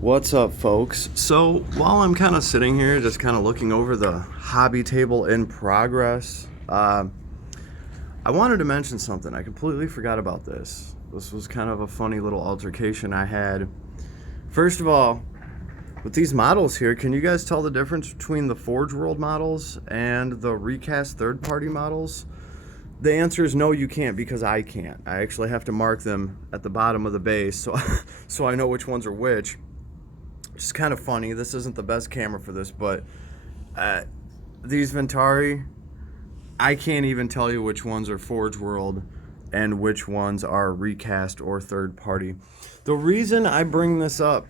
What's up, folks? So, while I'm kind of sitting here, just kind of looking over the hobby table in progress, I wanted to mention something. I completely forgot about this. This was kind of a funny little altercation I had. First of all, with these models here, can you guys tell the difference between the Forge World models and the recast third-party models? The answer is no, you can't, because I can't. I actually have to mark them at the bottom of the base so I know which ones are which. It's kind of funny. This isn't the best camera for this, but these Ventari, I can't even tell you which ones are Forge World and which ones are recast or third party. The reason I bring this up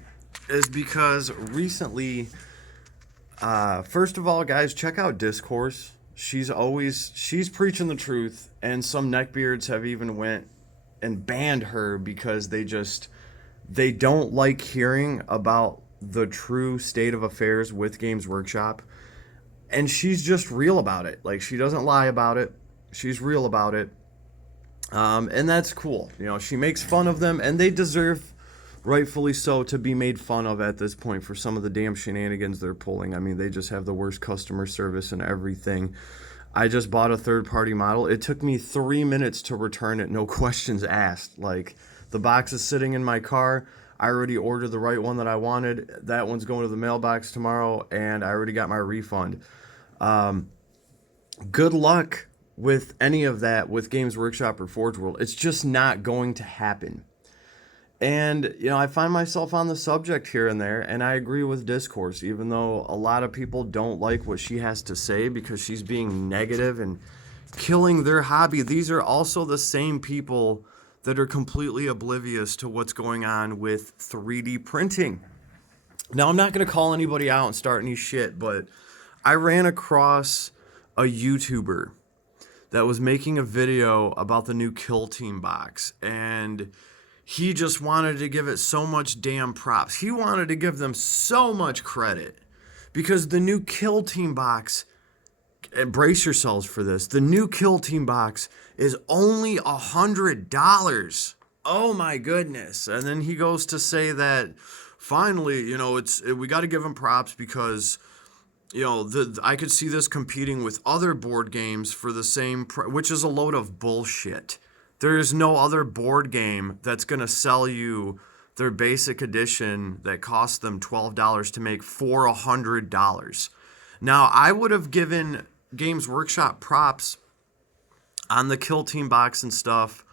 is because recently, first of all, guys, check out Discourse. She's preaching the truth, and some neckbeards have even went and banned her because they don't like hearing about the true state of affairs with Games Workshop. And she's just real about it. Like, she doesn't lie about it. She's real about it. And that's cool. You know, she makes fun of them, and they deserve, rightfully so, to be made fun of at this point for some of the damn shenanigans they're pulling. I mean, they just have the worst customer service and everything. I just bought a third-party model. It took me 3 minutes to return it, no questions asked. Like, the box is sitting in my car. I already ordered the right one that I wanted. That one's going to the mailbox tomorrow, and I already got my refund. Good luck with any of that with Games Workshop or Forge World. It's just not going to happen. And, you know, I find myself on the subject here and there, and I agree with Discourse, even though a lot of people don't like what she has to say because she's being negative and killing their hobby. These are also the same people that are completely oblivious to what's going on with 3D printing. Now, I'm not going to call anybody out and start any shit, but I ran across a YouTuber that was making a video about the new Kill Team box, and he just wanted to give it so much damn props. He wanted to give them so much credit because the new Kill Team box, brace yourselves for this, the new Kill Team box is only $100. Oh my goodness. And then he goes to say that finally, you know, we got to give him props because, you know, I could see this competing with other board games for the same which is a load of bullshit. There is no other board game that's going to sell you their basic edition that costs them $12 to make for $100. Now, I would have given Games Workshop props on the Kill Team box and stuff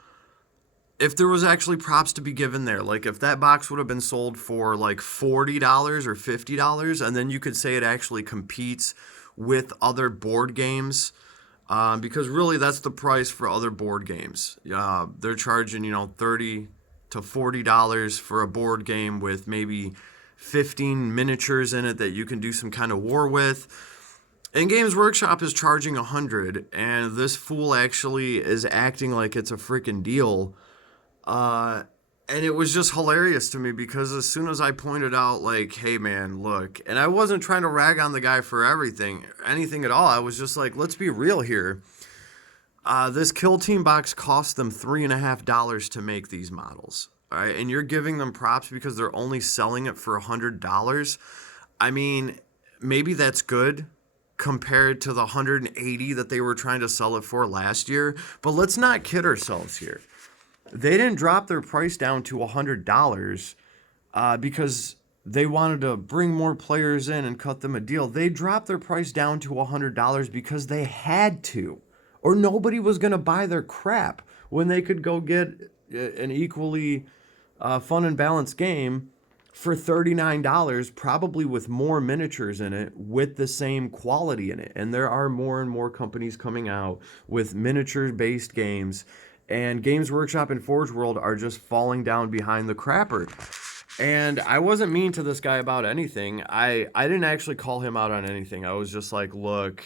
if there was actually props to be given there. Like, if that box would have been sold for like $40 or $50, and then you could say it actually competes with other board games, because really that's the price for other board games. They're charging, you know, $30 to $40 for a board game with maybe 15 miniatures in it that you can do some kind of war with. And Games Workshop is charging $100, and this fool actually is acting like it's a freaking deal. And it was just hilarious to me because as soon as I pointed out, like, hey man, look, and I wasn't trying to rag on the guy for anything at all. I was just like, let's be real here. This Kill Team box cost them $3.50 to make these models. All right. And you're giving them props because they're only selling it for $100. I mean, maybe that's good compared to the $180 that they were trying to sell it for last year. But let's not kid ourselves here. They didn't drop their price down to $100 because they wanted to bring more players in and cut them a deal. They dropped their price down to $100 because they had to, or nobody was going to buy their crap when they could go get an equally fun and balanced game for $39, probably with more miniatures in it, with the same quality in it. And there are more and more companies coming out with miniature-based games, and Games Workshop and Forge World are just falling down behind the crapper. And I wasn't mean to this guy about anything. I didn't actually call him out on anything. I was just like, look,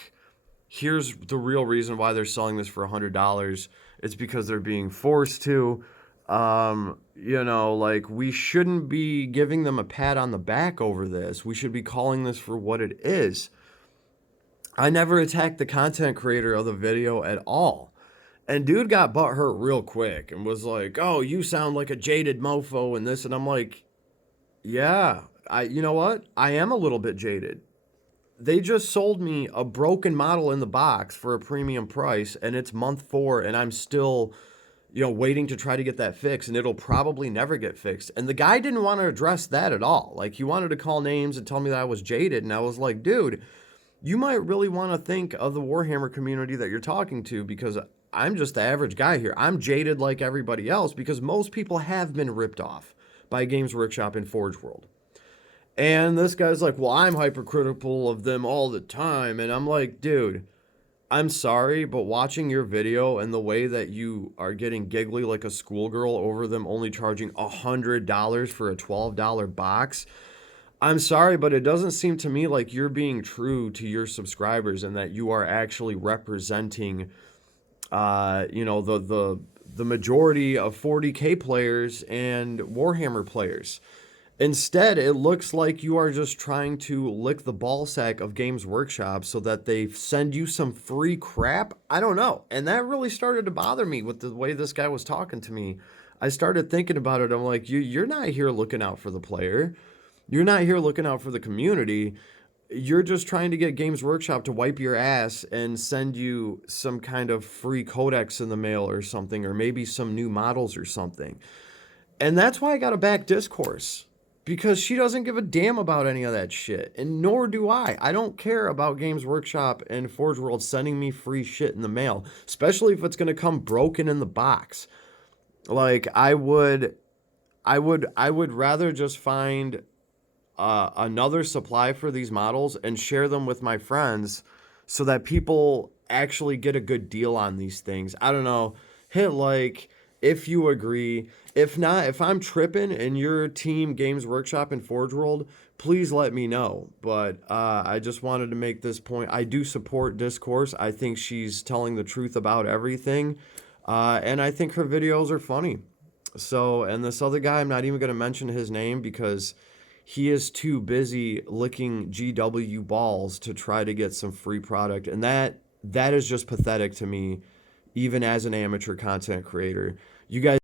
here's the real reason why they're selling this for $100. It's because they're being forced to. You know, like, we shouldn't be giving them a pat on the back over this. We should be calling this for what it is. I never attacked the content creator of the video at all. And dude got butthurt real quick and was like, oh, you sound like a jaded mofo and this. And I'm like, yeah, you know what? I am a little bit jaded. They just sold me a broken model in the box for a premium price, and it's month 4, and I'm still, waiting to try to get that fixed, and it'll probably never get fixed. And the guy didn't want to address that at all. Like, he wanted to call names and tell me that I was jaded, and I was like, dude, you might really want to think of the Warhammer community that you're talking to, because I'm just the average guy here. I'm jaded like everybody else because most people have been ripped off by Games Workshop and Forge World. And this guy's like, well, I'm hypercritical of them all the time. And I'm like, dude, I'm sorry, but watching your video and the way that you are getting giggly like a schoolgirl over them only charging $100 for a $12 box, I'm sorry, but it doesn't seem to me like you're being true to your subscribers and that you are actually representing, the majority of 40K players and Warhammer players. Instead, it looks like you are just trying to lick the ballsack of Games Workshop so that they send you some free crap. I don't know. And that really started to bother me with the way this guy was talking to me. I started thinking about it. I'm like, you're not here looking out for the player. You're not here looking out for the community. You're just trying to get Games Workshop to wipe your ass and send you some kind of free codex in the mail or something, or maybe some new models or something. And that's why I got to back Discourse. Because she doesn't give a damn about any of that shit. And nor do I. I don't care about Games Workshop and Forge World sending me free shit in the mail. Especially if it's going to come broken in the box. Like, I would rather just find another supply for these models and share them with my friends so that people actually get a good deal on these things. I don't know. Hit like if you agree. If not, if I'm tripping and you're team Games Workshop and Forge World, please let me know. But I just wanted to make this point. I do support Discourse. I think she's telling the truth about everything. And I think her videos are funny. So, and this other guy, I'm not even going to mention his name because he is too busy licking GW balls to try to get some free product. And that is just pathetic to me, even as an amateur content creator. You guys